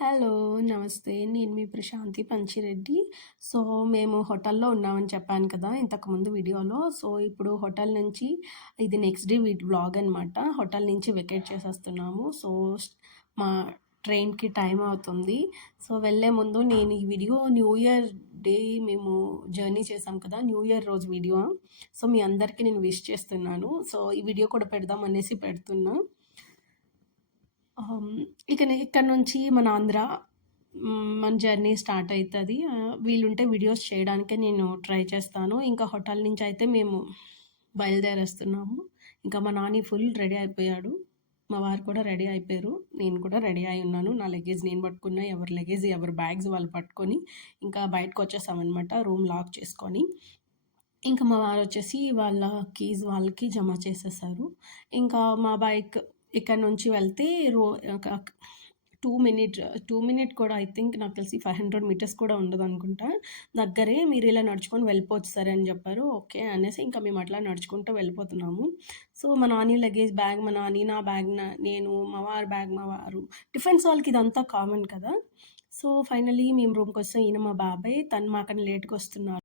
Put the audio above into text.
Hello! నమస్తే. నేను మీ Prashanti Panchireddy. So, మేము హోటల్‌లో ఉన్నామని చెప్పాను కదా! ఇంతకుముందు వీడియోలో. సో, ఇప్పుడు హోటల్ నుంచి ఇది నెక్స్ట్ డే వ్లాగ్ అనమాట. హోటల్ నుంచి వెకేట్ చేసేస్తున్నాము. సో, మా ట్రైన్‌కి టైం అవుతుంది. సో, వెళ్ళే ముందు నేను ఈ వీడియో న్యూ ఇయర్ డే మేము జర్నీ చేసాం కదా! న్యూ ఇయర్ రోజు వీడియో. సో, మీ అందరికీ నేను విష్ చేస్తున్నాను. సో, ఈ వీడియో కూడా పెడదాం అనేసి పెడుతున్నా. ఆహ్, ఇక్కడ నుంచి మన ఆంధ్ర మన జర్నీ స్టార్ట్ అయితది. వీలుంటే వీడియోస్ చేయడానికే నేను ట్రై చేస్తాను. ఇంకా హోటల్ నుంచయితే మేము బయలుదేరేస్తున్నాము. ఇంకా మా నాని ఫుల్ రెడీ అయిపోయాడు. మా వారు కూడా రెడీ అయిపోయారు. నేను కూడా రెడీ అయి ఉన్నాను. నా లగేజ్ నేను పట్టుకున్నా. ఎవరి లగేజ్, ఎవరి బ్యాగ్స్ వాళ్ళు పట్టుకొని ఇంకా బయటకొచ్చేసామనమాట రూమ్ లాక్ చేసుకొని. ఇంకా మా వారొచ్చేసి వాళ్ళ కీస్ వాళ్ళకి జమ చేసేసారు. ఇంకా మా బైక్ ఇక్కడ నుంచి వెళ్తే ఒక 2 మినిట్ కూడా ఐ థింక్ నాకు తెలిసి 500 మీటర్స్ కూడా ఉండదనుకుంటా. దగ్గరే మీరిలా నడుచుకొని వెళ్ళిపోవచ్చు సరే అని చెప్పారు. ఓకే అనేసి ఇంకా మేము అట్లా నడుచుకుంటూ వెళ్ళిపోతున్నాము. సో, మా నాని లగేజ్ బ్యాగ్ మా నాని, నా బ్యాగ్ నేను, మా వారి బ్యాగ్ మా వారు. డిఫెన్స్ వాళ్ళకి ఇదంతా కామన్ కదా! సో, ఫైనల్లీ మేము రూమ్‌కొస్తాం. ఈయన మా బాబాయ్. తను మాకన్నా లేట్‌గా వస్తున్నారు.